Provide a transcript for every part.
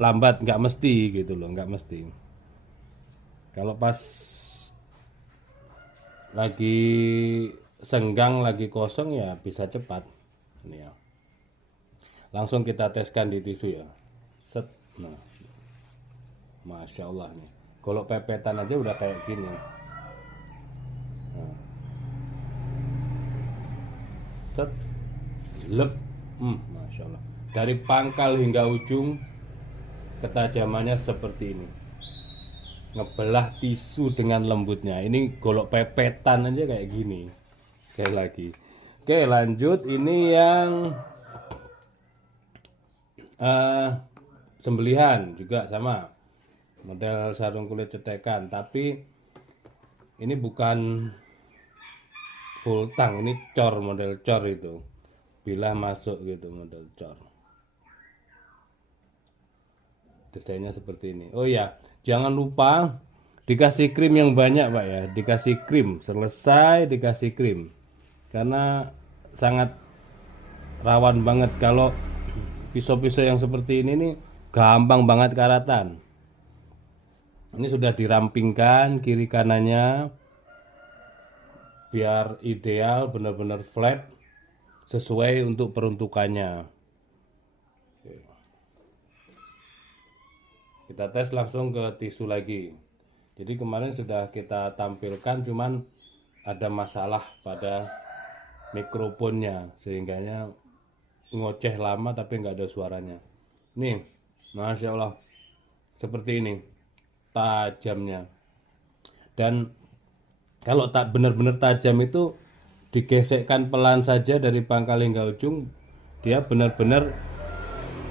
lambat, nggak mesti gitu loh, nggak mesti. Kalau pas lagi senggang, lagi kosong ya bisa cepat. Ini ya. Langsung kita teskan di tisu ya. Set. Nah, Masya Allah nih. Kalau pepetan aja udah kayak gini. Nah, set. Lep. Masya Allah. Dari pangkal hingga ujung ketajamannya seperti ini. Ngebelah tisu dengan lembutnya. Ini golok pepetan aja kayak gini. Sekali lagi. Oke, lanjut. Ini yang sembelihan juga sama. Model sarung kulit cetekan, tapi ini bukan full tang, ini cor, model cor itu. Bilah masuk gitu, model cor. Desainnya seperti ini. Oh ya, jangan lupa dikasih krim yang banyak Pak ya. Dikasih krim, selesai dikasih krim. Karena sangat rawan banget kalau pisau-pisau yang seperti ini nih gampang banget karatan. Ini sudah dirampingkan kiri kanannya biar ideal, benar-benar flat sesuai untuk peruntukannya. Kita tes langsung ke tisu lagi. Jadi kemarin sudah kita tampilkan, cuman ada masalah pada mikrofonnya sehingganya ngoceh lama tapi nggak ada suaranya. Nih, Masya Allah, seperti ini tajamnya. Dan kalau tak benar-benar tajam itu digesekkan pelan saja dari pangkal hingga ujung, dia benar-benar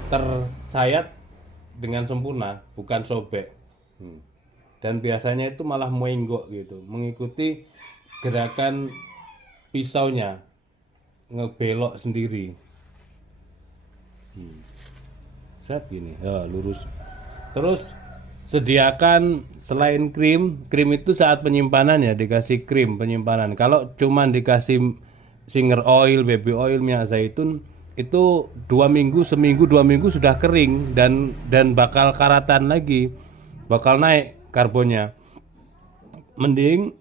tersayat dengan sempurna, bukan sobek. Dan biasanya itu malah menggok gitu, mengikuti gerakan pisaunya, ngebelok sendiri. Set gini, ya, lurus. Terus sediakan selain krim, krim itu saat penyimpanan ya dikasih krim penyimpanan. Kalau cuman dikasih singer oil, baby oil, minyak zaitun itu 2 minggu, seminggu 2 minggu sudah kering dan bakal karatan lagi, bakal naik karbonnya. Mending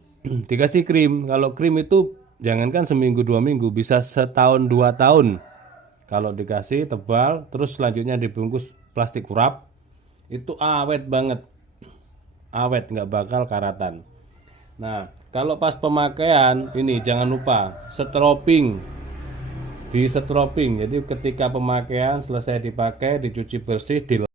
dikasih krim. Kalau krim itu jangankan seminggu 2 minggu, bisa setahun 2 tahun. Kalau dikasih tebal, terus selanjutnya dibungkus plastik wrap, itu awet banget, awet nggak bakal karatan. Nah, kalau pas pemakaian ini jangan lupa setroping, di setroping. Jadi ketika pemakaian selesai dipakai, dicuci bersih,